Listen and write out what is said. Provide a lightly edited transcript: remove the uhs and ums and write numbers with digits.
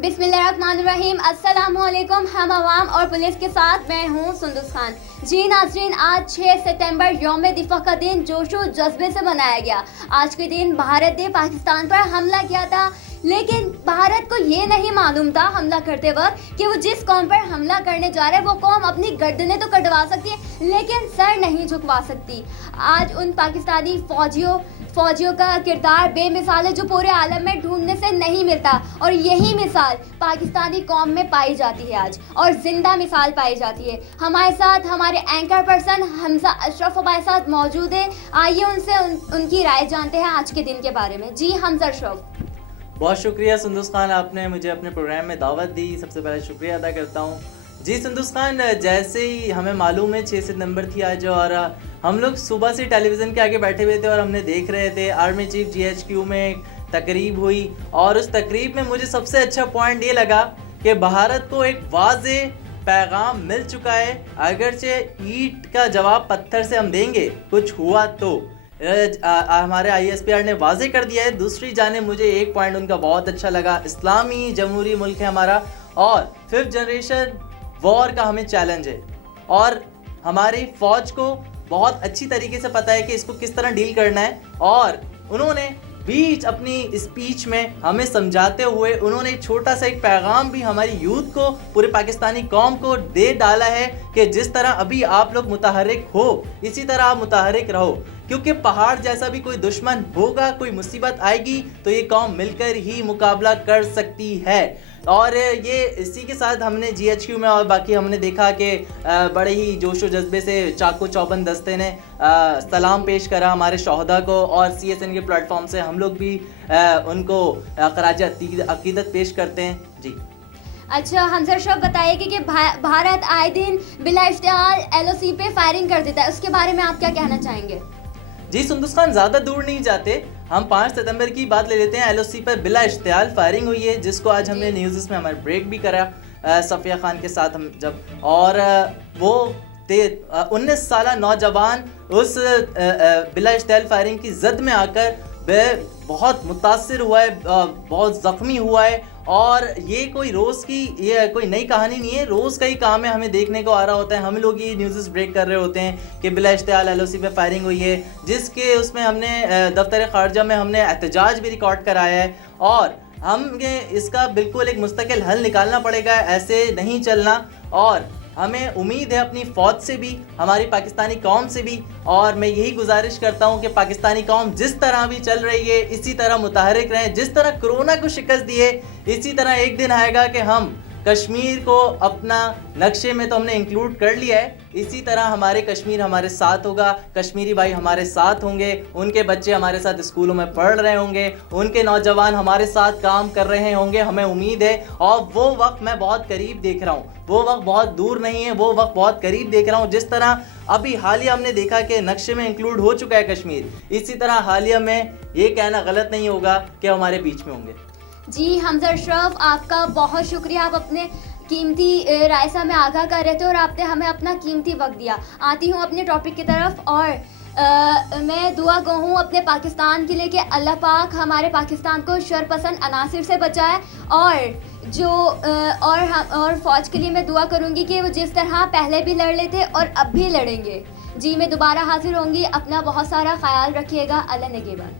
बिस्मिल्लाहिर्रहमानिर्रहीम, अस्सलामुअलैकुम। हम आवाम और पुलिस के साथ मैं हूँ सुंदुस खान। जी नाज़रीन, आज 6 सितंबर यौम दिफा का दिन जोशो जज्बे से मनाया गया। आज के दिन भारत ने पाकिस्तान पर हमला किया था, लेकिन भारत को ये नहीं मालूम था हमला करते वक्त कि वो जिस कौम पर हमला करने जा रहे हैं वो कौम अपनी गर्दनें तो कटवा सकती है लेकिन सर नहीं झुकवा सकती। आज उन पाकिस्तानी फौजियों का किरदार बेमिसाल है जो पूरे आलम में ढूंढने से नहीं मिलता, और यही मिसाल पाकिस्तानी कौम में पाई जाती है आज, और जिंदा मिसाल पाई जाती है। हमारे साथ हमारे एंकर पर्सन हमजा अशरफ हमारे साथ मौजूद है। आइए उनसे उनकी राय जानते हैं आज के दिन के बारे में। जी हमजा अशरफ। बहुत शुक्रिया सुंदुस खान, आपने मुझे अपने प्रोग्राम में दावत दी, सबसे पहले शुक्रिया अदा करता हूँ। जी सुंदुस खान, जैसे ही हमें मालूम है 6 सितंबर थी आज, और हम लोग सुबह से टेलीविज़न के आगे बैठे हुए थे और हमने देख रहे थे आर्मी चीफ GHQ में एक तकरीब हुई, और उस तकरीब में मुझे सबसे अच्छा पॉइंट ये लगा कि भारत को एक वाज़े पैगाम मिल चुका है। अगरचे ईंट का जवाब पत्थर से हम देंगे कुछ हुआ तो, हमारे ISPR ने वाज़े कर दिया है। दूसरी जाने मुझे एक पॉइंट उनका बहुत अच्छा लगा, इस्लामी जमहूरी मुल्क है हमारा और 5th जनरेशन वॉर का हमें चैलेंज है, और हमारी फ़ौज को बहुत अच्छी तरीके से पता है कि इसको किस तरह डील करना है। और उन्होंने बीच अपनी स्पीच में हमें समझाते हुए उन्होंने छोटा सा एक पैगाम भी हमारी यूथ को, पूरे पाकिस्तानी कौम को दे डाला है कि जिस तरह अभी आप लोग मुतहर्रिक हो इसी तरह आप मुतहर्रिक रहो, क्योंकि पहाड़ जैसा भी कोई दुश्मन होगा, कोई मुसीबत आएगी तो ये कौम मिलकर ही मुकाबला कर सकती है। और ये इसी के साथ हमने GHQ में और बाकी हमने देखा कि बड़े ही जोशो जज्बे से चाको चौबंद दस्ते ने सलाम पेश करा हमारे शहदा को, और CSN के प्लेटफॉर्म से हम लोग भी उनको खराज अकीदत पेश करते हैं। जी अच्छा हमजा अशरफ, बताइए कि भारत आए दिन बिला इश्तिहार LOC पे फायरिंग कर देता है, उसके बारे में आप क्या कहना चाहेंगे? जी सुंदुस खान, ज़्यादा दूर नहीं जाते, हम 5 सितंबर की बात ले लेते हैं। LOC पर बिला इश्तिहार फायरिंग हुई है, जिसको आज हमने न्यूज़ में हमारे ब्रेक भी करा सफ़िया खान के साथ हम जब, और वो 19 साला नौजवान उस बिला इश्तिहार फायरिंग की जद में आकर बहुत मुतासिर हुआ है, बहुत ज़ख्मी हुआ है। और ये कोई रोज़ की, ये कोई नई कहानी नहीं है, रोज़ का ही काम है, हमें देखने को आ रहा होता है। हम लोग ये न्यूज़ ब्रेक कर रहे होते हैं कि बिला इश्तिहार LOC पे फायरिंग हुई है, जिसके उसमें हमने दफ्तर ख़ारजा में हमने एहतजाज भी रिकॉर्ड कराया है, और हमें इसका बिल्कुल एक मुस्तकिल हल निकालना पड़ेगा, ऐसे नहीं चलना। और हमें उम्मीद है अपनी फ़ौज से भी, हमारी पाकिस्तानी कौम से भी, और मैं यही गुजारिश करता हूँ कि पाकिस्तानी कौम जिस तरह भी चल रही है इसी तरह मुतहर्रिक रहें। जिस तरह कोरोना को शिकस्त दी है, इसी तरह एक दिन आएगा कि हम कश्मीर को अपना नक्शे में तो हमने इंक्लूड कर लिया है, इसी तरह हमारे कश्मीर हमारे साथ होगा, कश्मीरी भाई हमारे साथ होंगे, उनके बच्चे हमारे साथ स्कूलों में पढ़ रहे होंगे, उनके नौजवान हमारे साथ काम कर रहे होंगे, हमें उम्मीद है। और वो वक्त मैं बहुत करीब देख रहा हूँ, वो वक्त बहुत दूर नहीं है, वो वक्त बहुत करीब देख रहा हूँ। जिस तरह अभी हालिया हमने देखा कि नक्शे में इंक्लूड हो चुका है कश्मीर, इसी तरह हालिया में ये कहना गलत नहीं होगा कि हमारे बीच में होंगे। जी हमजा अशरफ, आपका बहुत शुक्रिया, आप अपने कीमती राय से हमें आगाह कर रहे थे और आपने हमें अपना कीमती वक्त दिया। आती हूँ अपने टॉपिक की तरफ, और मैं दुआ गो हूँ अपने पाकिस्तान के लिए कि अल्लाह पाक हमारे पाकिस्तान को शरपसंद अनासिर से बचाए, और फ़ौज के लिए मैं दुआ करूँगी कि वो जिस तरह पहले भी लड़ लेते और अब भी लड़ेंगे। जी मैं दोबारा हाजिर होंगी, अपना बहुत सारा ख्याल रखिएगा। अल्लाह निगहबान।